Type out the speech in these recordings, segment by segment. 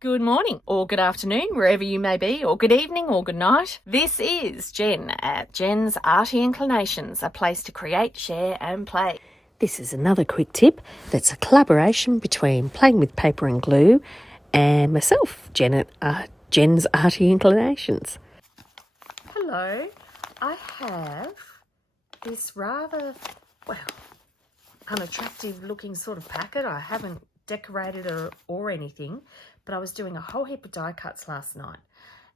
Good morning or good afternoon, wherever you may be, or good evening or good night. This is Jen at Jen's Arty Inclinations, a place to create, share and play. This is another quick tip that's a collaboration between Playing with Paper and Glue and myself, Jen's Arty Inclinations. Hello, I have this rather, unattractive looking sort of packet. I haven't decorated it or anything, but I was doing a whole heap of die cuts last night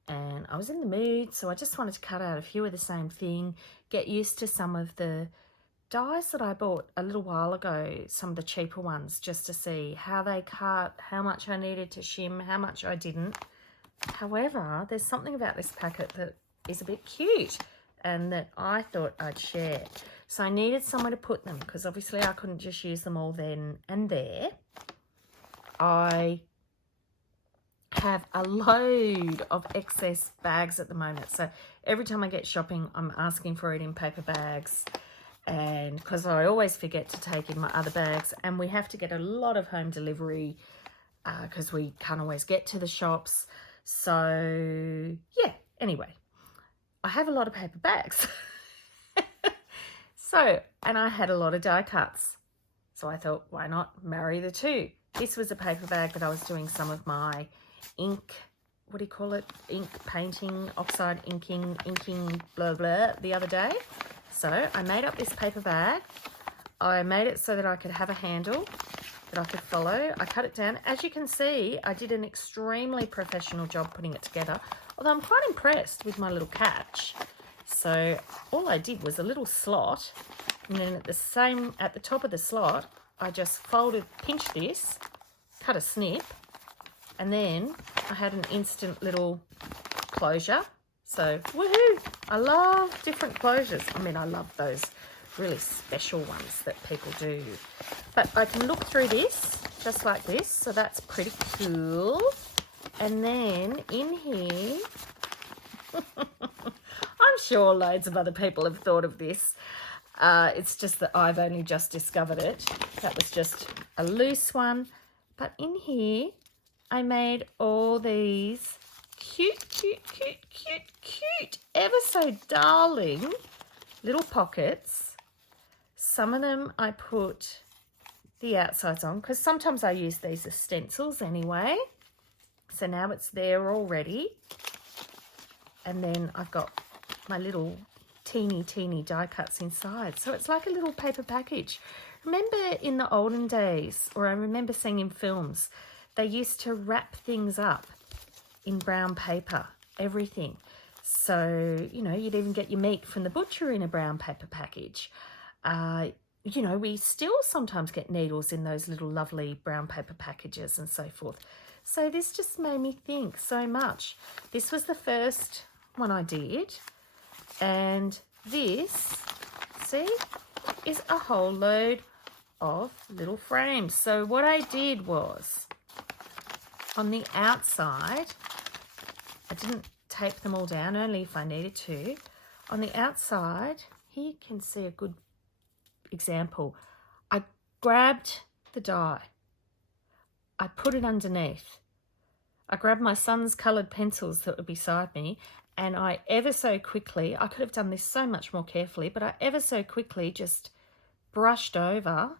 and I was in the mood, so I just wanted to cut out a few of the same thing, get used to some of the dies that I bought a little while ago, some of the cheaper ones, just to see how they cut, how much I needed to shim, how much I didn't. However, there's something about this packet that is a bit cute and that I thought I'd share. So I needed somewhere to put them because obviously I couldn't just use them all then and there. I have a load of excess bags at the moment. So every time I get shopping, I'm asking for it in paper bags. And because I always forget to take in my other bags, and we have to get a lot of home delivery because we can't always get to the shops. So yeah, anyway, I have a lot of paper bags. And I had a lot of die cuts. So I thought, why not marry the two? This was a paper bag that I was doing some of my ink, ink painting, oxide inking, blah, blah, the other day. So I made up this paper bag. I made it so that I could have a handle that I could follow. I cut it down. As you can see, I did an extremely professional job putting it together, although I'm quite impressed with my little catch. So all I did was a little slot, and then at the top of the slot, I just pinched this, cut a snip, and then I had an instant little closure. So woohoo! I love different closures. I mean, I love those really special ones that people do. But I can look through this just like this, so that's pretty cool. And then in here, I'm sure loads of other people have thought of this. It's just that I've only just discovered it. That was just a loose one. But in here, I made all these cute, ever so darling little pockets. Some of them I put the outsides on because sometimes I use these as stencils anyway. So now it's there already. And then I've got my little teeny die cuts inside. So it's like a little paper package. Remember in the olden days, or I remember seeing in films, they used to wrap things up in brown paper, everything. So, you'd even get your meat from the butcher in a brown paper package. We still sometimes get needles in those little lovely brown paper packages and so forth. So this just made me think so much. This was the first one I did. And this, see, is a whole load of little frames. So what I did was, on the outside, I didn't tape them all down, only if I needed to. On the outside, here you can see a good example. I grabbed the die. I put it underneath. I grabbed my son's coloured pencils that were beside me, and I ever so quickly, I could have done this so much more carefully, but I ever so quickly just brushed over,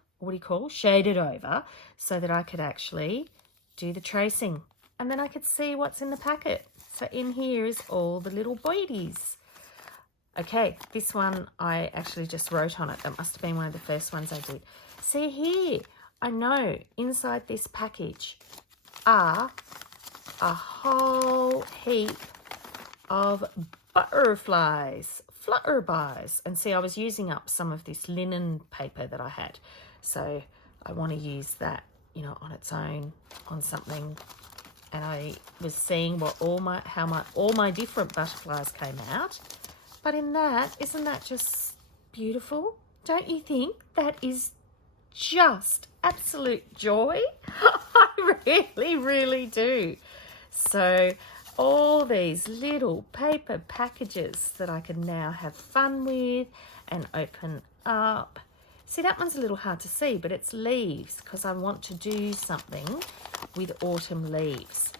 shaded over, so that I could actually do the tracing. And then I could see what's in the packet. So in here is all the little boidies. Okay, this one I actually just wrote on it. That must have been one of the first ones I did. See here, I know inside this package are a whole heap of butterflies, flutterbys. And see, I was using up some of this linen paper that I had. So I want to use that, on its own, on something. And I was seeing all my different butterflies came out. But in that, isn't that just beautiful? Don't you think? That is just absolute joy. I really, really do. So all these little paper packages that I can now have fun with and open up. See, that one's a little hard to see, but it's leaves because I want to do something with autumn leaves.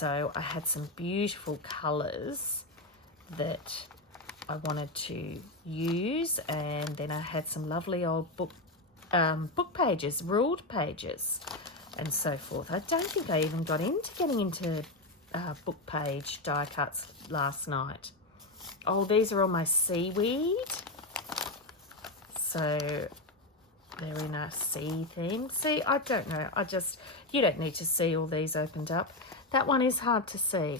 So I had some beautiful colours that I wanted to use, and then I had some lovely old book pages, ruled pages, and so forth. I don't think I even got into getting into book page die cuts last night. Oh, these are all my seaweed. So they're in a sea theme. See, I don't know. You don't need to see all these opened up. That one is hard to see,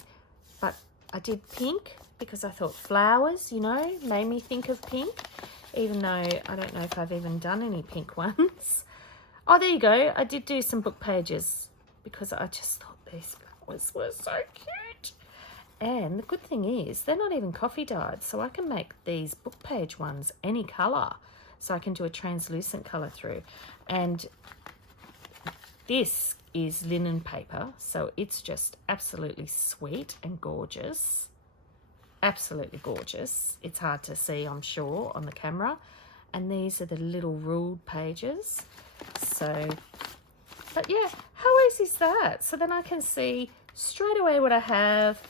but I did pink because I thought flowers, you know, made me think of pink, even though I don't know if I've even done any pink ones. Oh, there you go. I did do some book pages because I just thought these flowers were so cute. And the good thing is they're not even coffee dyed, so I can make these book page ones any colour. So I can do a translucent colour through. And this is linen paper, so it's just absolutely sweet and gorgeous. Absolutely gorgeous. It's hard to see, I'm sure, on the camera. And these are the little ruled pages. So, but yeah, how easy is that? So then I can see straight away what I have.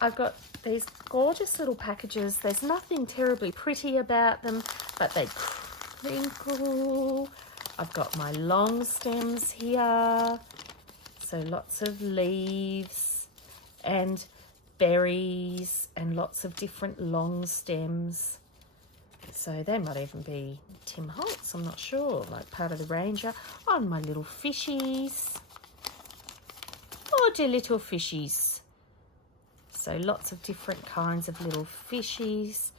I've got these gorgeous little packages. There's nothing terribly pretty about them, but they crinkle. I've got my long stems here. So lots of leaves and berries and lots of different long stems. So they might even be Tim Holtz, I'm not sure, like part of the Ranger. Oh, and my little fishies. Oh, dear little fishies. So lots of different kinds of little fishies.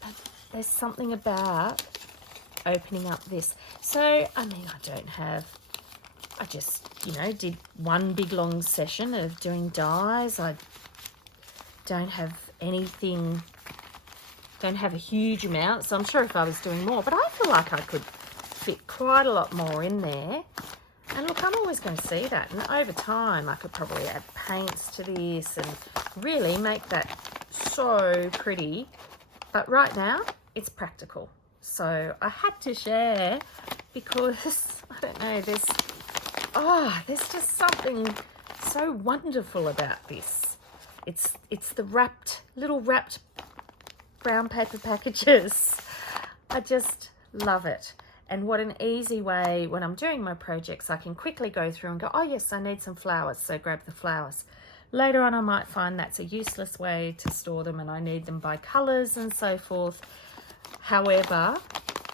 But there's something about opening up this. So, I mean, I just, you know, did one big long session of doing dies. I don't have anything, don't have a huge amount, so I'm sure if I was doing more, but I feel like I could fit quite a lot more in there. And look, I'm always going to see that, and over time I could probably add paints to this and really make that so pretty. But right now it's practical, so I had to share because I don't know, there's just something so wonderful about this. It's the little wrapped brown paper packages. I just love it. And what an easy way, when I'm doing my projects, I can quickly go through and go, oh yes, I need some flowers, so grab the flowers. Later on I might find that's a useless way to store them and I need them by colours and so forth. However,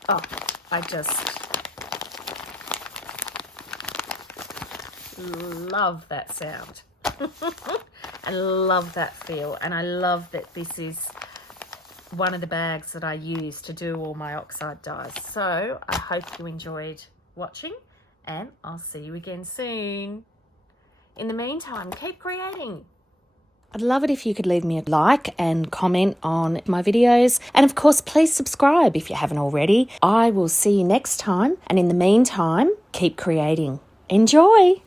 oh, I just love that sound. I love that feel, and I love that this is one of the bags that I use to do all my oxide dies. So I hope you enjoyed watching, and I'll see you again soon. In the meantime, keep creating. I'd love it if you could leave me a like and comment on my videos. And of course, please subscribe if you haven't already. I will see you next time. And in the meantime, keep creating. Enjoy!